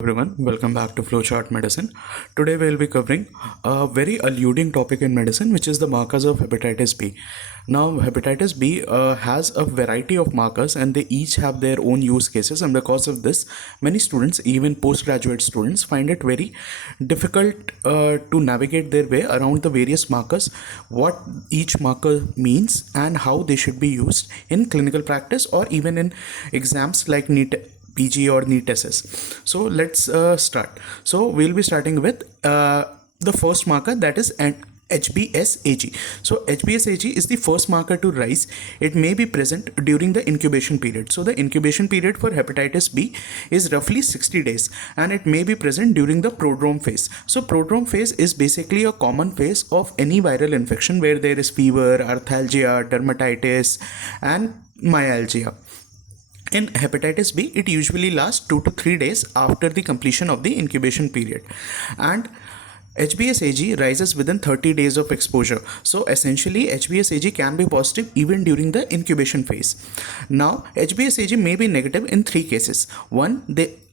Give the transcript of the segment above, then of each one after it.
Everyone, welcome back to Flowchart Medicine. Today we will be covering a very eluding topic in medicine, which is the markers of hepatitis B. Now, hepatitis B has a variety of markers and they each have their own use cases, and because of this, many students, even postgraduate students, find it very difficult to navigate their way around the various markers, what each marker means, and how they should be used in clinical practice or even in exams like NEET PG or NEET SS. So let's start. So we'll be starting with the first marker, that is an HBsAg. So HBsAg is the first marker to rise. It may be present during the incubation period. So the incubation period for hepatitis B is roughly 60 days and it may be present during the prodrome phase. So prodrome phase is basically a common phase of any viral infection where there is fever, arthalgia, dermatitis and myalgia. In hepatitis B, it usually lasts 2 to 3 days after the completion of the incubation period, and HBsAg rises within 30 days of exposure. So essentially, HBsAg can be positive even during the incubation phase. Now, HBsAg may be negative in three cases. One,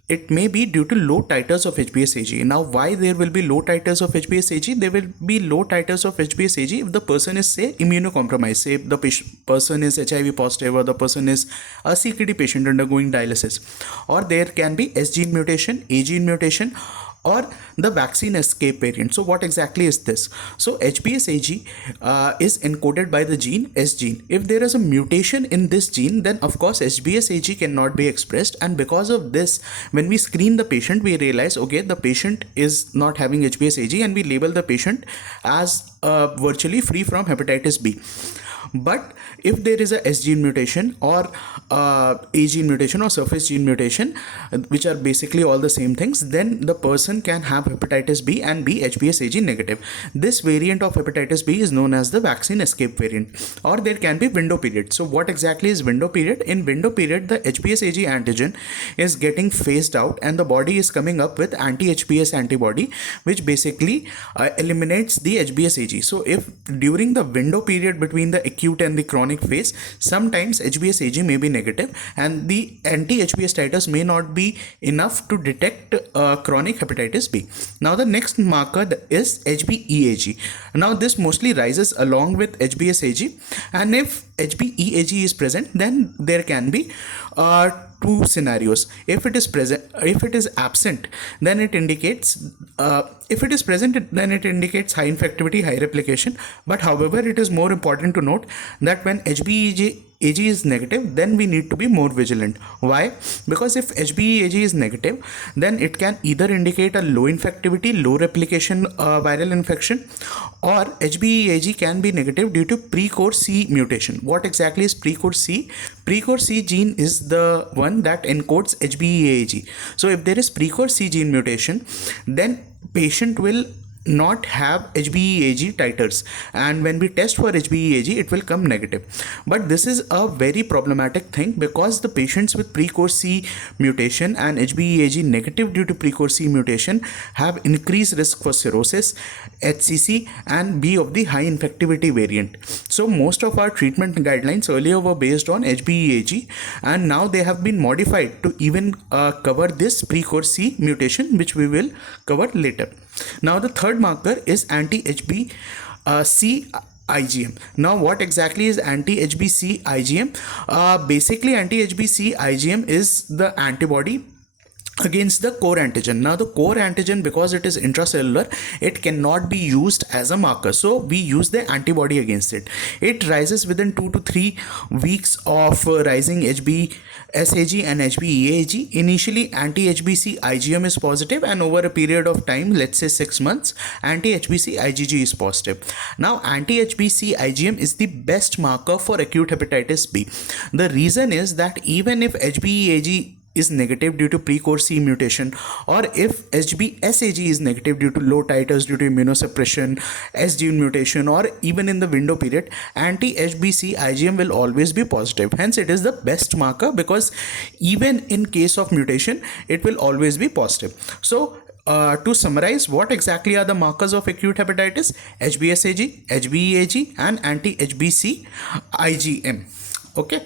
it may be due to low titers of HBsAg. Now, why there will be low titers of HBsAg? There will be low titers of HBsAg if the person is, say, immunocompromised. Say the person is HIV positive, or the person is a CKD patient undergoing dialysis. Or there can be S gene mutation, A gene mutation, or the vaccine escape variant. So what exactly is this? So HBsAg is encoded by the gene S gene. If there is a mutation in this gene, then of course HBsAg cannot be expressed, and because of this, when we screen the patient, we realize, okay, the patient is not having HBsAg, and we label the patient as virtually free from hepatitis B. But if there is a S gene mutation or A gene mutation or surface gene mutation, which are basically all the same things, then the person can have hepatitis B and be HBsAg negative. This variant of hepatitis B is known as the vaccine escape variant. Or there can be window period. So what exactly is window period? In window period, the HBsAg antigen is getting phased out and the body is coming up with anti-HBs antibody, which basically eliminates the HBsAg. So if during the window period between the acute and the chronic phase, sometimes HBsAg may be negative and the anti-HBs titers may not be enough to detect chronic hepatitis B. Now the next marker is HBeAg. Now this mostly rises along with HBsAg, and if HBeAg is present, then there can be two scenarios. If it is present, if it is absent, then it indicates if it is present, then it indicates high infectivity, high replication. But however, it is more important to note that when HBeAg is negative, then we need to be more vigilant. Why? Because if HBeAg is negative, then it can either indicate a low infectivity, low replication viral infection, or HBeAg can be negative due to precore C mutation. What exactly is precore C? Precore C gene is the one that encodes HBeAg. So if there is precore C gene mutation, then patient will not have HBeAg titers, and when we test for HBeAg, it will come negative. But this is a very problematic thing because the patients with precore C mutation and HBeAg negative due to precore C mutation have increased risk for cirrhosis, HCC and B of the high infectivity variant. So most of our treatment guidelines earlier were based on HBeAg, and now they have been modified to even cover this precore C mutation, which we will cover later. Now the third marker is anti-HBc IgM. Now what exactly is anti-HBc IgM? Basically anti-HBc IgM is the antibody against the core antigen. Now the core antigen, because it is intracellular, it cannot be used as a marker, so we use the antibody against it. It rises within 2 to 3 weeks of rising HBsAg and HBeAg. Initially anti-HBc IgM is positive, and over a period of time, let's say 6 months, anti-HBc IgG is positive. Now anti-HBc IgM is the best marker for acute hepatitis B. The reason is that even if HBeAg is negative due to precore C mutation, or if HBsAg is negative due to low titers due to immunosuppression, S gene mutation, or even in the window period, anti-HBc IgM will always be positive. Hence it is the best marker, because even in case of mutation, it will always be positive. So to summarize, what exactly are the markers of acute hepatitis? HBsAg, HBeAg and anti-HBc IgM. Okay.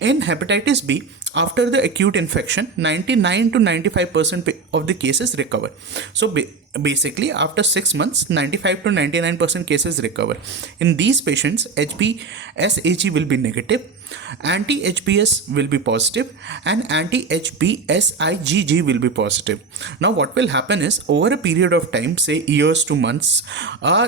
In hepatitis B, after the acute infection, 99 to 95% of the cases recover. So basically, after 6 months, 95 to 99% cases recover. In these patients, HBsAg will be negative, anti-HBs will be positive, and anti-HBsIgg will be positive. Now, what will happen is, over a period of time, say years to months,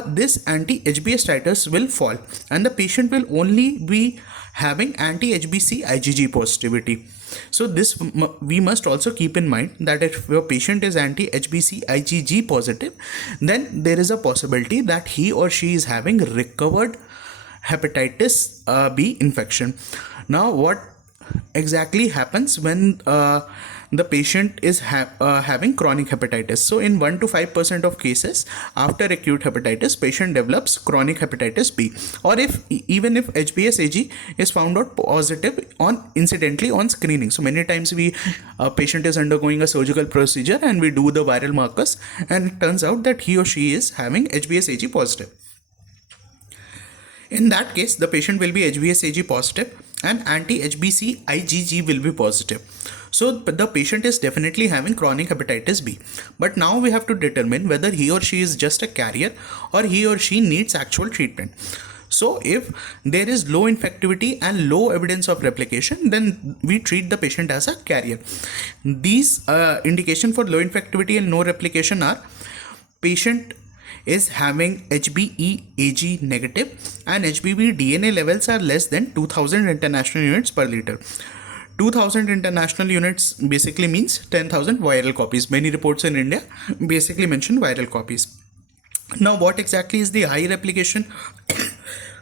this anti-HBs titers will fall, and the patient will only be having anti-HBc IgG positivity. So this we must also keep in mind, that if your patient is anti-HBc IgG positive, then there is a possibility that he or she is having recovered hepatitis B infection. Now, what exactly happens when the patient is having chronic hepatitis? So in 1 to 5% of cases, after acute hepatitis, patient develops chronic hepatitis B, or even if HBsAg is found out positive incidentally on screening. So many times patient is undergoing a surgical procedure and we do the viral markers, and it turns out that he or she is having HBsAg positive. In that case, the patient will be HBsAg positive and anti-HBc IgG will be positive. So the patient is definitely having chronic hepatitis B. But now we have to determine whether he or she is just a carrier or he or she needs actual treatment. So if there is low infectivity and low evidence of replication, then we treat the patient as a carrier. These indication for low infectivity and no replication are: patient is having HBeAg negative and HBV DNA levels are less than 2000 international units per liter. 2000 international units basically means 10,000 viral copies. Many reports in India basically mention viral copies. Now, what exactly is the high replication,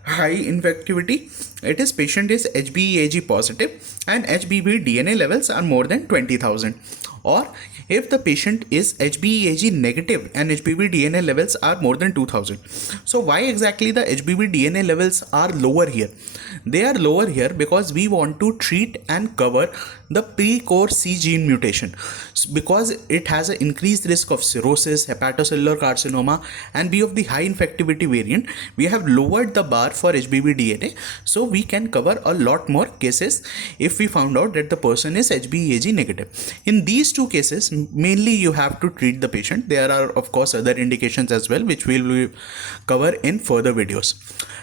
high infectivity? It is patient is HBeAg positive and HBV DNA levels are more than 20,000. Or if the patient is HBeAg negative and HBV DNA levels are more than 2000. So why exactly the HBV DNA levels are lower here? They are lower here because we want to treat and cover the pre-core C gene mutation, because it has an increased risk of cirrhosis, hepatocellular carcinoma, and be of the high infectivity variant. We have lowered the bar for HBV DNA, so we can cover a lot more cases if we found out that the person is HBeAg negative. In these two cases, mainly you have to treat the patient. There are of course other indications as well, which we will cover in further videos.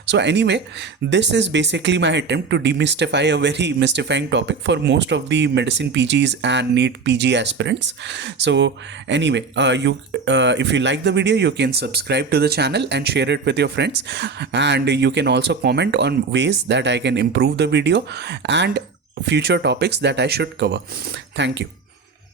So anyway, this is basically my attempt to demystify a very mystifying topic for most of the medicine PGs and NEET PG aspirants. So anyway, if you like the video, you can subscribe to the channel and share it with your friends, and you can also comment on ways that I can improve the video and future topics that I should cover. Thank you.